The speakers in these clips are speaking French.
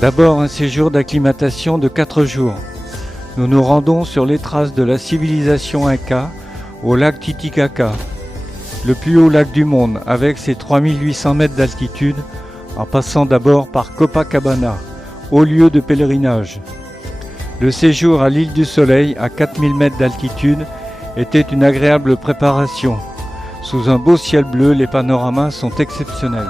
D'abord un séjour d'acclimatation de 4 jours. Nous nous rendons sur les traces de la civilisation Inca au lac Titicaca, le plus haut lac du monde avec ses 3800 mètres d'altitude, en passant d'abord par Copacabana, haut lieu de pèlerinage. Le séjour à l'île du Soleil à 4000 mètres d'altitude était une agréable préparation. Sous un beau ciel bleu, les panoramas sont exceptionnels.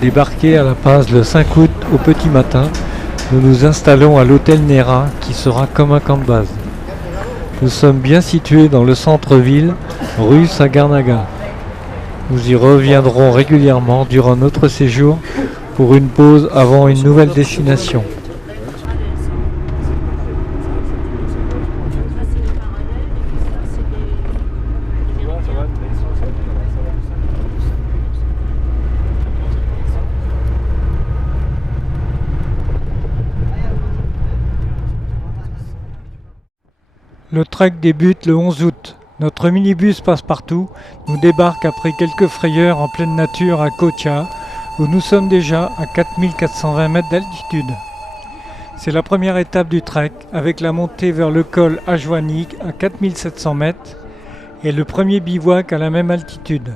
Débarqués à La Paz le 5 août au petit matin, nous nous installons à l'hôtel Nera qui sera comme un camp de base. Nous sommes bien situés dans le centre-ville, rue Sagarnaga. Nous y reviendrons régulièrement durant notre séjour pour une pause avant une nouvelle destination. Le trek débute le 11 août. Notre minibus Passe-Partout nous débarque après quelques frayeurs en pleine nature à Cocha, où nous sommes déjà à 4420 mètres d'altitude. C'est la première étape du trek, avec la montée vers le col Ajwani à 4700 mètres et le premier bivouac à la même altitude.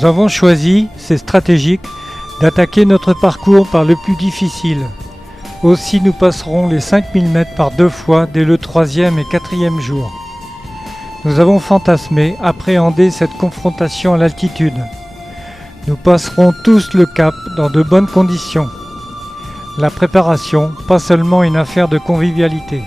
Nous avons choisi, c'est stratégique, d'attaquer notre parcours par le plus difficile. Aussi nous passerons les 5000 mètres par 2 fois dès le 3e et 4e jour. Nous avons fantasmé, appréhendé cette confrontation à l'altitude. Nous passerons tous le cap dans de bonnes conditions. La préparation, pas seulement une affaire de convivialité.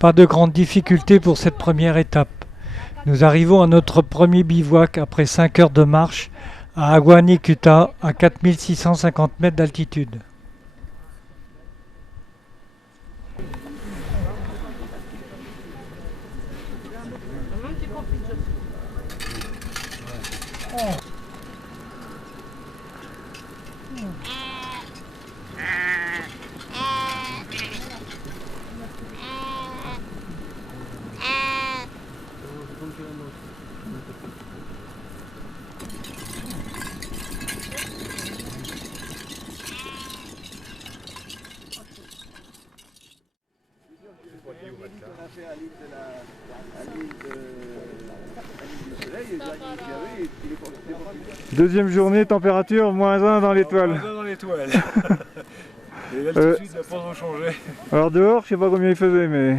Pas de grandes difficultés pour cette première étape. Nous arrivons à notre premier bivouac après 5 heures de marche à Aguanicuta à 4650 mètres d'altitude. Deuxième journée, température -1 dans l'étoile. -1 dans l'étoile. Et l'altitude n'a pas trop changé. Alors dehors, je sais pas combien il faisait, mais...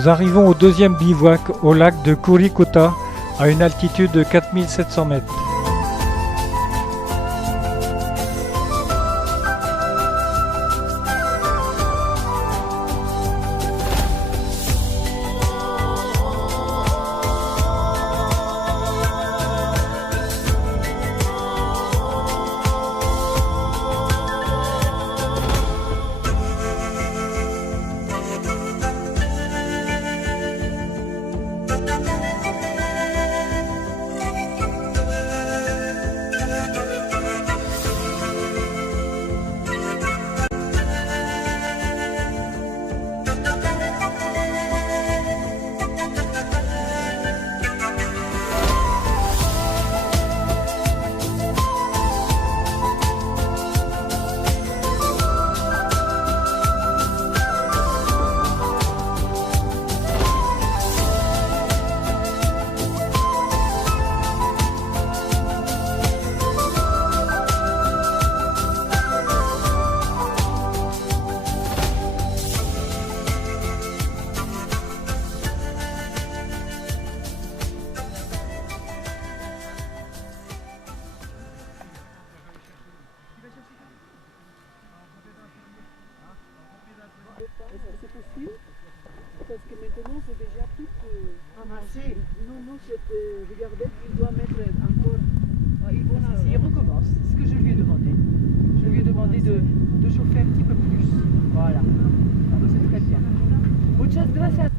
Nous arrivons au deuxième bivouac au lac de Kurikuta à une altitude de 4700 mètres. C'est possible parce que maintenant c'est déjà tout ramassé. Non, regardez, il doit mettre encore. Il recommence, c'est ce que je lui ai demandé. Je lui ai demandé de chauffer un petit peu plus. Voilà. C'est très bien. Muchas gracias.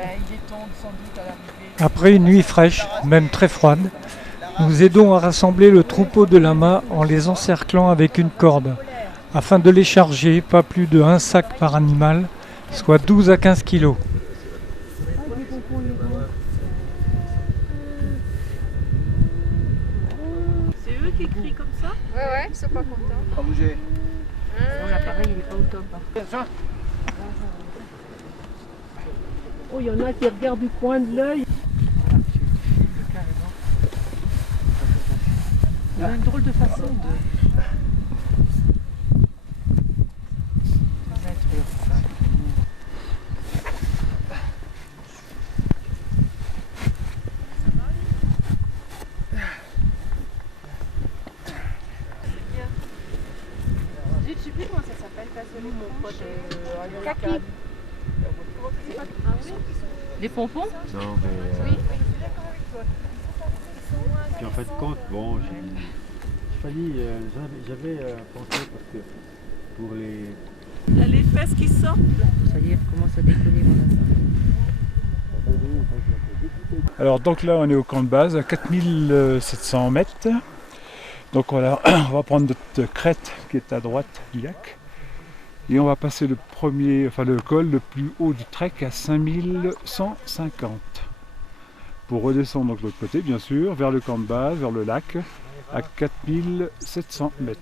Il est temps sans doute à l'arrivée. Après une nuit fraîche, même très froide, nous aidons à rassembler le troupeau de lamas en les encerclant avec une corde, afin de les charger pas plus de 1 sac par animal, soit 12 à 15 kilos. C'est eux qui crient comme ça? Ouais, ils sont pas contents. Pas bouger. L'appareil il est pas au top. Oh, il y en a qui regardent du coin de l'œil. Il a une drôle de façon de. Je sais plus comment ça s'appelle, parce que mon pote Kaki. Les pompons? Non, mais. Puis en fait, compte, bon, j'avais pensé parce que pour les. Là, les fesses qui sortent. Ça y est, commence à décoller mon affaire. Alors donc là on est au camp de base à 4700 mètres. Donc voilà, on va prendre notre crête qui est à droite du lac. Et on va passer le col le plus haut du trek à 5150. Pour redescendre de l'autre côté, bien sûr, vers le camp de base, vers le lac, à 4700 mètres.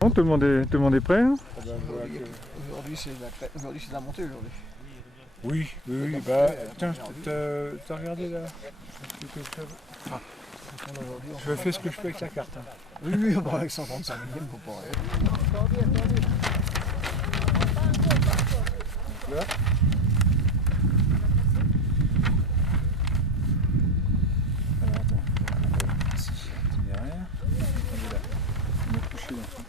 Bon, tout le monde est prêt, hein? Aujourd'hui c'est la montée aujourd'hui. Oui, bah tiens, t'as regardé là? Je fais ce que je peux avec la carte. Hein. Oui, on parle avec 135 millième pour pas aller. Là. Alors attends, ici, itinéraire. On est là. On est couché dans son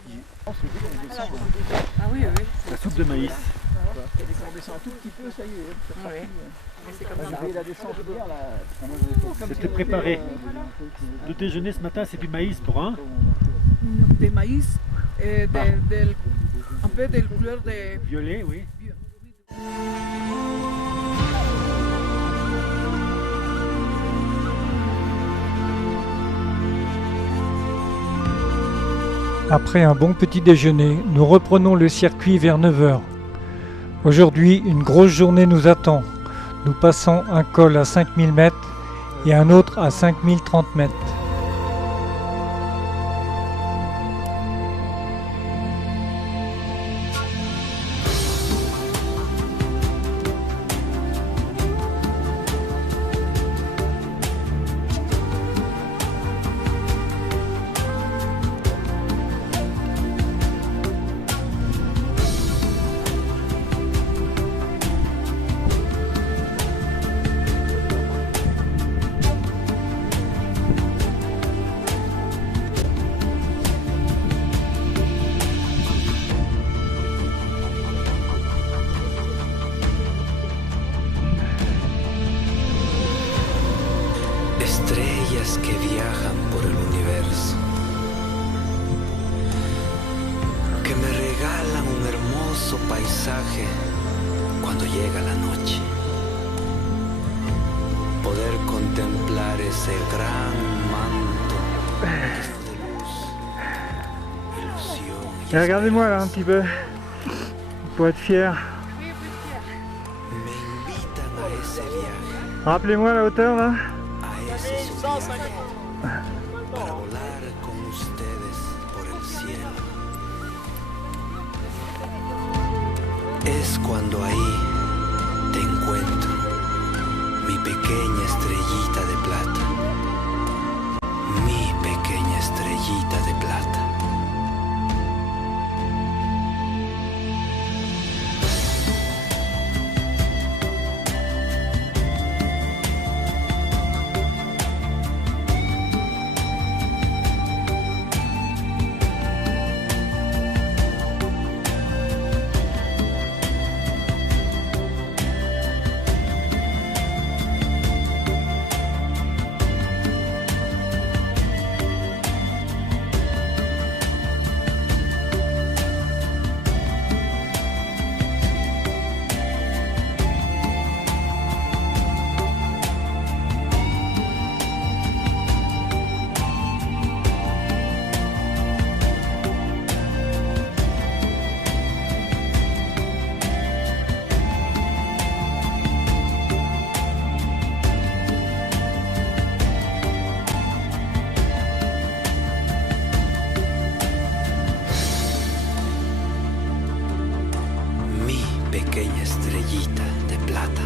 Ah oui, oui. La soupe de maïs. Quand on descend un tout petit peu, ça y est. Oui. C'est comme ça. La descente bien là. C'était préparé. Le déjeuner ce matin, c'est du maïs brun. De maïs, un peu de couleur de. Violet, oui. Après un bon petit déjeuner, nous reprenons le circuit vers 9 h. Aujourd'hui, une grosse journée nous attend. Nous passons un col à 5000 mètres et un autre à 5030 mètres. Estrellas que viajan por el universo, que me regalan un hermoso paisaje cuando llega la noche. Poder contemplar ese gran manto lleno de luz, ilusión y Regardez-moi là un petit peu, pour être fier. me invitan a ese viaje, Rappelez-moi la hauteur là. a ese subviaje, para volar con ustedes por el cielo. Es cuando ahí te encuentro, mi pequeña estrellita de plata, mi pequeña estrellita de plata. Mi pequeña estrellita de plata.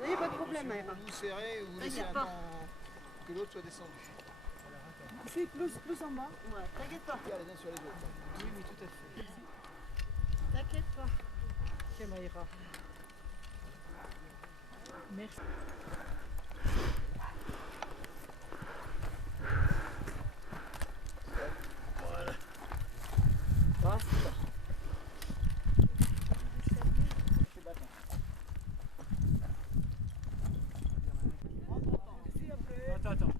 Oui, pas de problème, Maëva. Vous serrez ou vous laissez un temps que l'autre soit descendu. C'est plus en bas. Ouais, t'inquiète pas. Regardez les uns sur les autres. Oui, oui, tout à fait. T'inquiète pas. Tiens, Maëva. Merci. Voilà. Basta. Attends.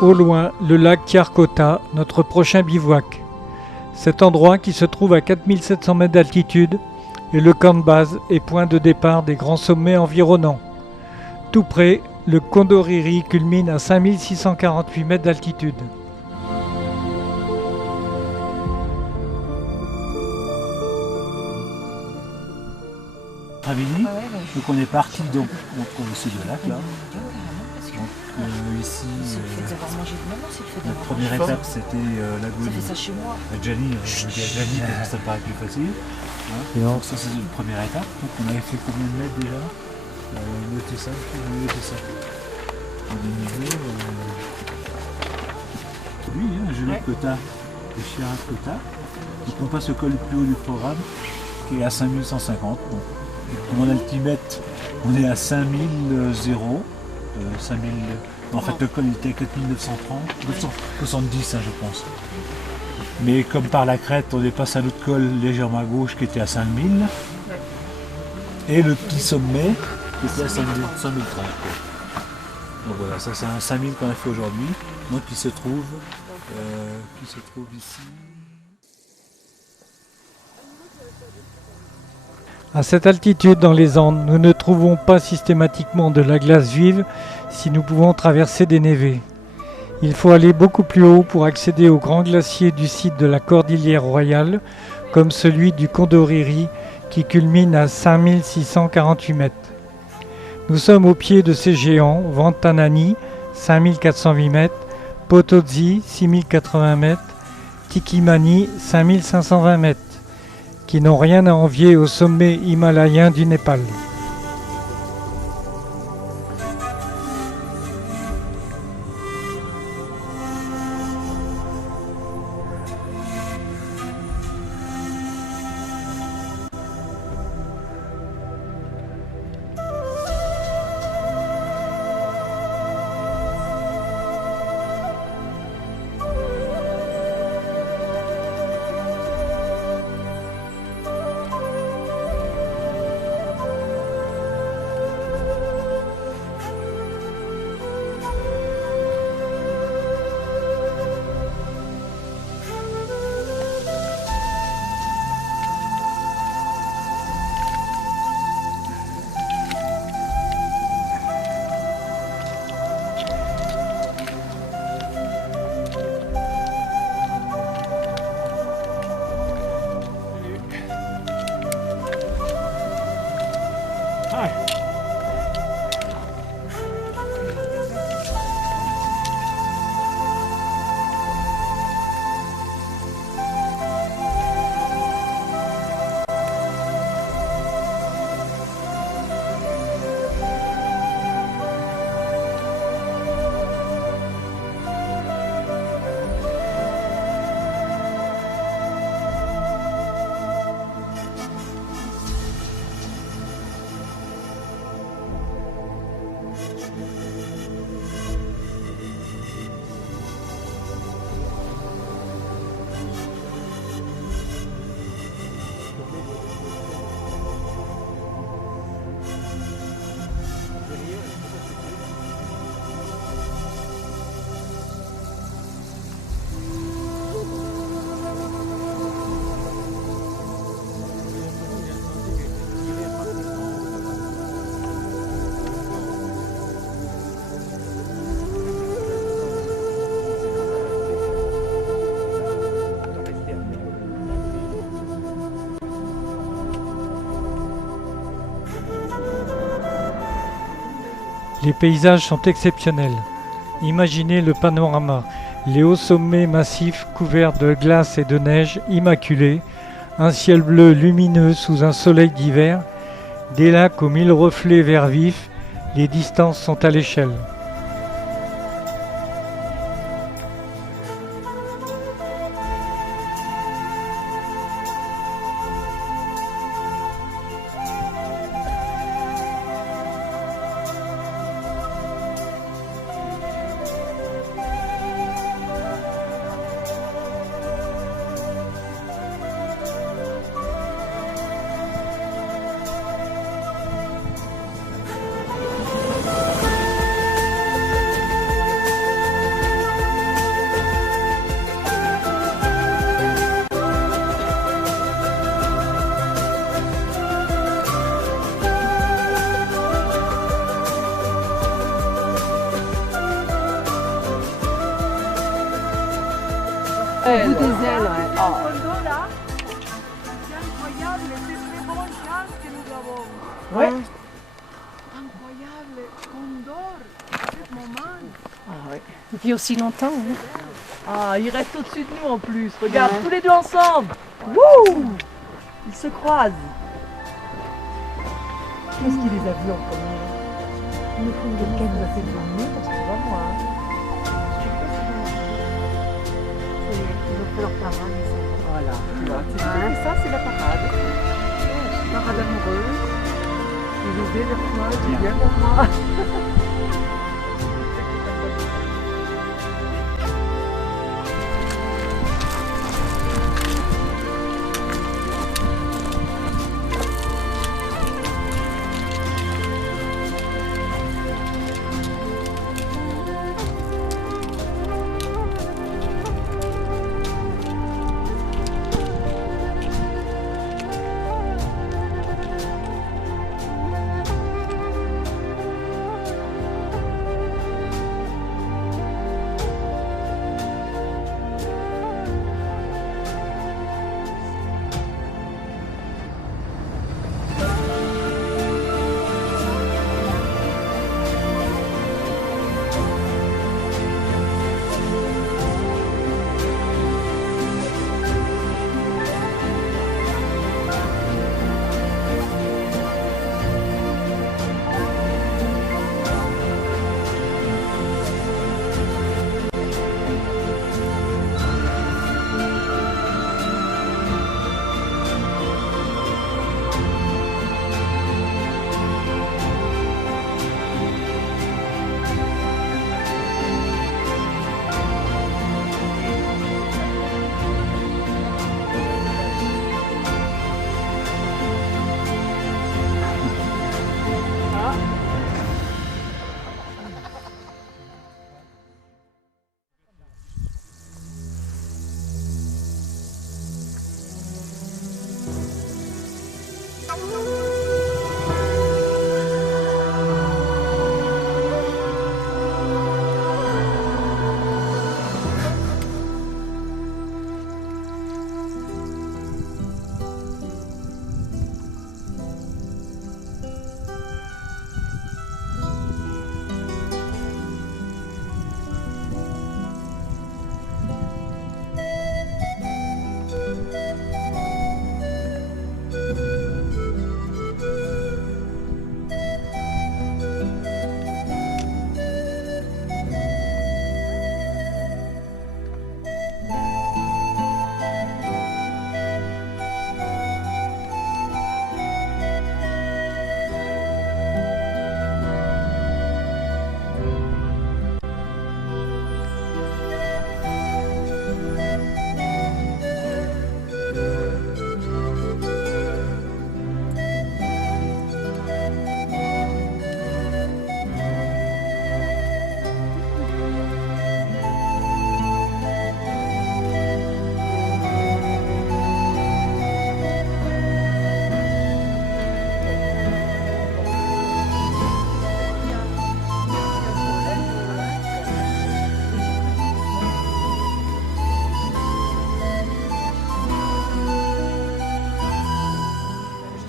Au loin, le lac Tiarkota, notre prochain bivouac. Cet endroit qui se trouve à 4700 mètres d'altitude est le camp de base et point de départ des grands sommets environnants. Tout près, le Kondoriri culmine à 5648 mètres d'altitude. Ravigny. Donc on est parti donc c'est le lac là. Donc ici notre première étape c'était la Gouine. Gianni, je dis à Gianni parce que ça me paraît plus facile. Hein. Donc ça c'est une première étape. Donc on avait fait combien de mètres déjà? Notez ça, on est niveau. Oui, hein, Juliette Cota, le Chirac Cota. Donc on passe le col le plus haut du programme qui est à 5150. Donc, mon altimètre, on est à 5000. En fait, le col était à 4930, 970, hein, je pense. Mais comme par la crête, on est passé à l'autre col légèrement à gauche qui était à 5000. Et le petit sommet, qui était à 5030. Donc voilà, ça c'est un 5000 qu'on a fait aujourd'hui, donc qui se trouve ici. À cette altitude dans les Andes, nous ne trouvons pas systématiquement de la glace vive si nous pouvons traverser des névés. Il faut aller beaucoup plus haut pour accéder aux grands glaciers du site de la Cordillère Royale, comme celui du Condoriri qui culmine à 5648 mètres. Nous sommes au pied de ces géants, Vantanani, 5408 mètres, Potozzi, 6080 mètres, Tikimani, 5520 mètres, qui n'ont rien à envier au sommet himalayen du Népal. Les paysages sont exceptionnels. Imaginez le panorama, les hauts sommets massifs couverts de glace et de neige immaculée, un ciel bleu lumineux sous un soleil d'hiver, des lacs aux 1000 reflets verts vifs, les distances sont à l'échelle. Au bout des ailes, ouais. C'est incroyable, c'est très bonne chance que nous avons. Ouais. Incroyable, Condor, à ce moment. Ah ouais. Depuis aussi longtemps. Hein. Ah, il reste au-dessus de nous en plus. Regarde, tous les deux ensemble. Wouh! Ils se croisent. Qu'est-ce qui les a vus en premier? Quelqu'un nous a fait le parce que c'est pas moi. Hein. Ils ont fait leur parade. Voilà, tu vois. Et ça, c'est la parade. Parade amoureuse. Je vais vers toi, tu viens vers moi.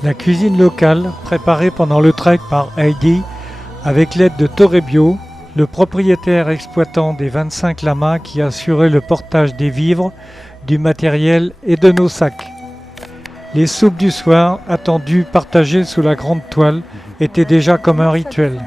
La cuisine locale, préparée pendant le trek par Heidi, avec l'aide de Torrebio, le propriétaire exploitant des 25 lamas qui assurait le portage des vivres, du matériel et de nos sacs. Les soupes du soir, attendues, partagées sous la grande toile, étaient déjà comme un rituel.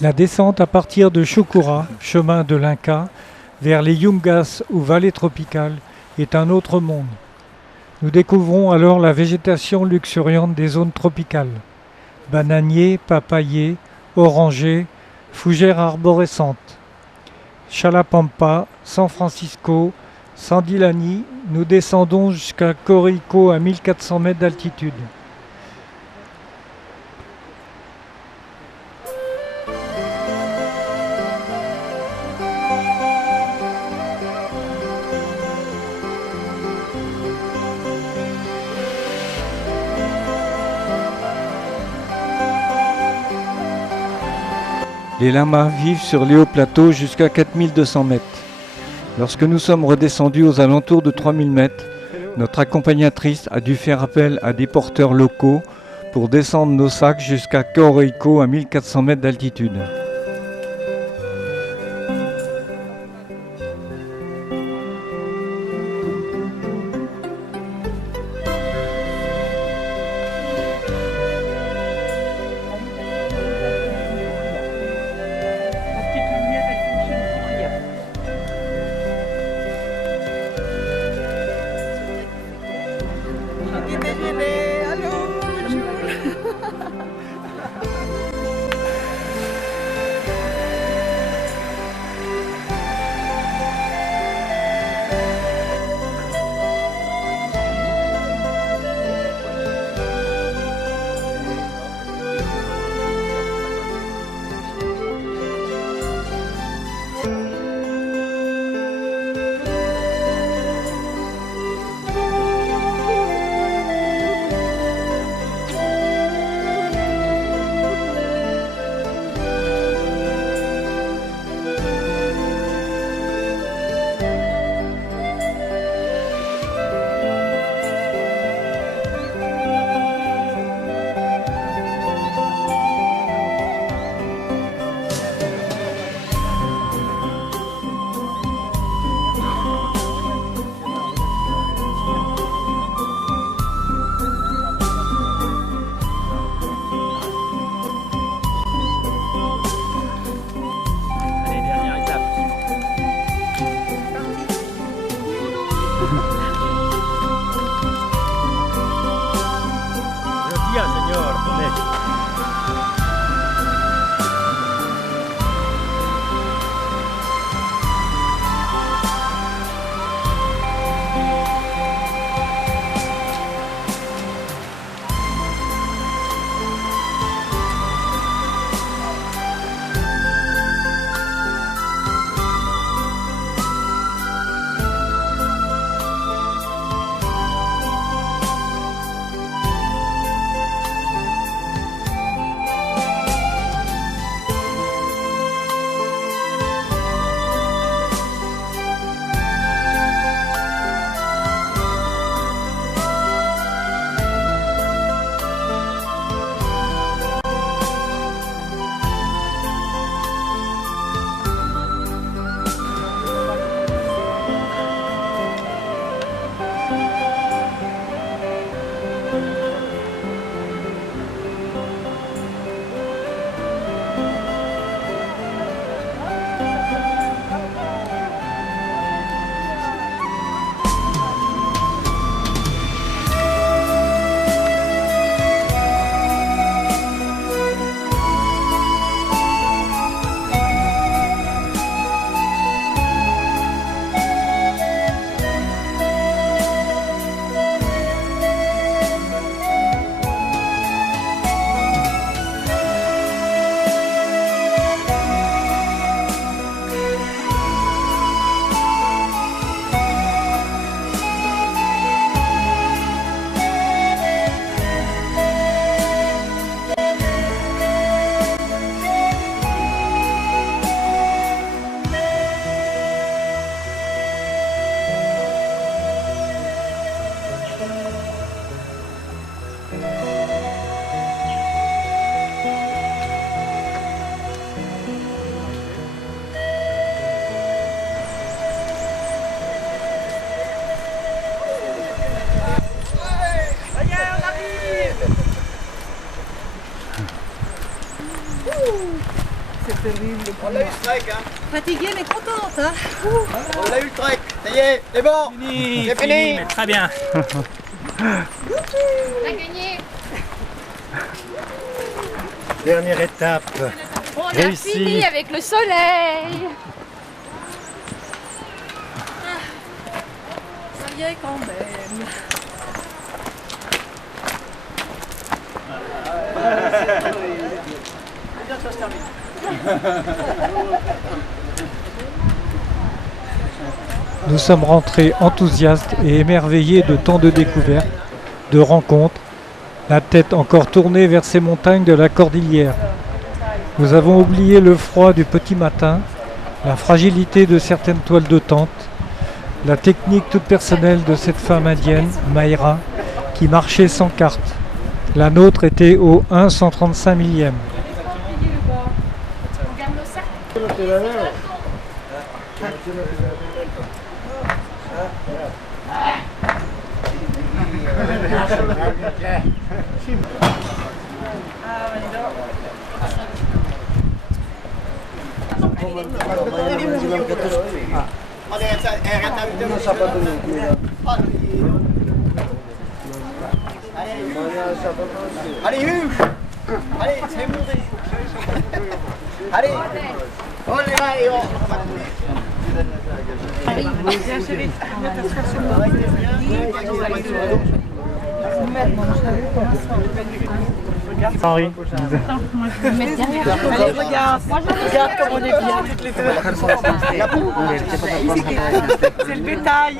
La descente à partir de Chukura, chemin de l'Inca, vers les Yungas ou vallées tropicales, est un autre monde. Nous découvrons alors la végétation luxuriante des zones tropicales. Bananiers, papayers, orangers, fougères arborescentes. Chalapampa, San Francisco, Sandilani, nous descendons jusqu'à Corico à 1400 mètres d'altitude. Les lamas vivent sur les hauts plateaux jusqu'à 4200 mètres. Lorsque nous sommes redescendus aux alentours de 3000 mètres, notre accompagnatrice a dû faire appel à des porteurs locaux pour descendre nos sacs jusqu'à Corico à 1400 mètres d'altitude. terrible. On a eu le trek, hein. Fatiguée mais contente, hein. On a eu le trek. Ça y est, c'est bon. C'est fini. mais très bien. On a gagné. Dernière étape. On a Réussi. fini avec le soleil. Ça y est quand même. Nous sommes rentrés enthousiastes et émerveillés de tant de découvertes, de rencontres, la tête encore tournée vers ces montagnes de la Cordillère. Nous avons oublié le froid du petit matin, la fragilité de certaines toiles de tente, la technique toute personnelle de cette femme indienne, Mayra, qui marchait sans carte. La nôtre était au 1/135 millième. On garde nos sacs. Allez, Hugues. Allez, c'est monté. Allez. On est là et on... Viens chérie, on va t'asseoir sur le Henri. Allez, regarde. Regarde comme on est bien toutes les deux. C'est le bétail.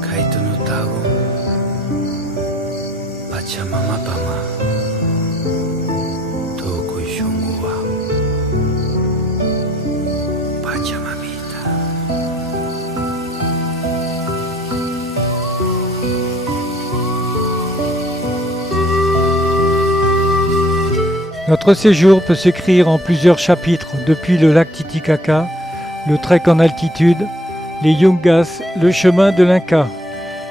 Kaito no tau Pachamama Pama Toko Shongua Pachamamita. Notre séjour peut s'écrire en plusieurs chapitres, depuis le lac Titicaca, le trek en altitude, les Yungas, le chemin de l'Inca,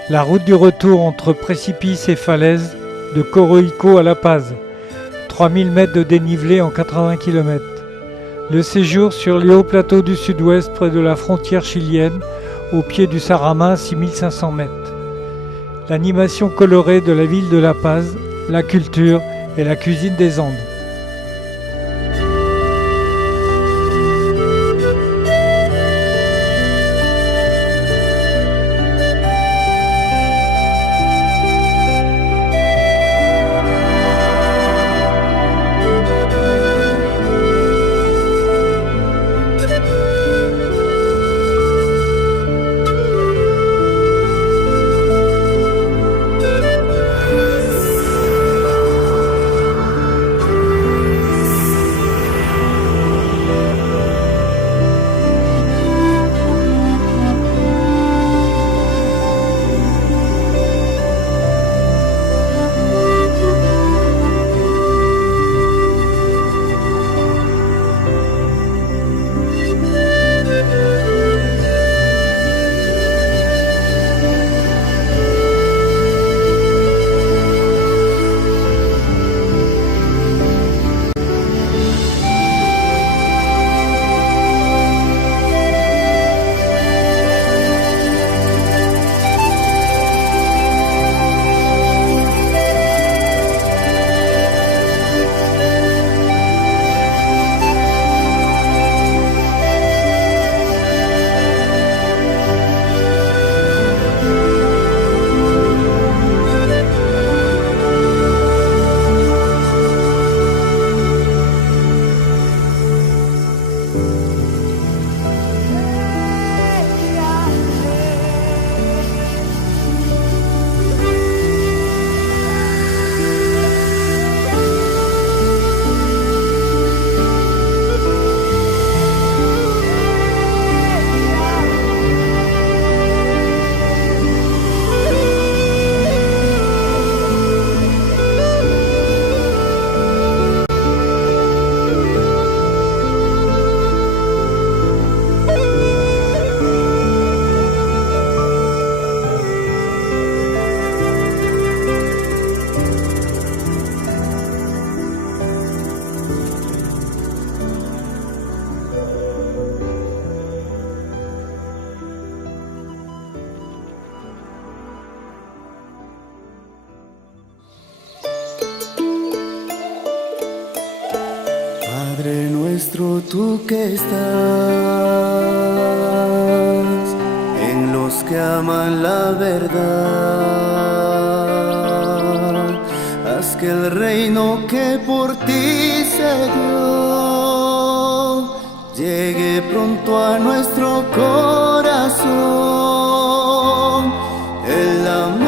la route du retour entre précipices et falaises, de Coroico à La Paz, 3000 mètres de dénivelé en 80 km, le séjour sur les hauts plateaux du sud-ouest près de la frontière chilienne, au pied du Sarama, 6500 mètres, l'animation colorée de la ville de La Paz, la culture et la cuisine des Andes. tú que estás en los que aman la verdad. Haz que el reino que por ti se dio llegue pronto a nuestro corazón. El amor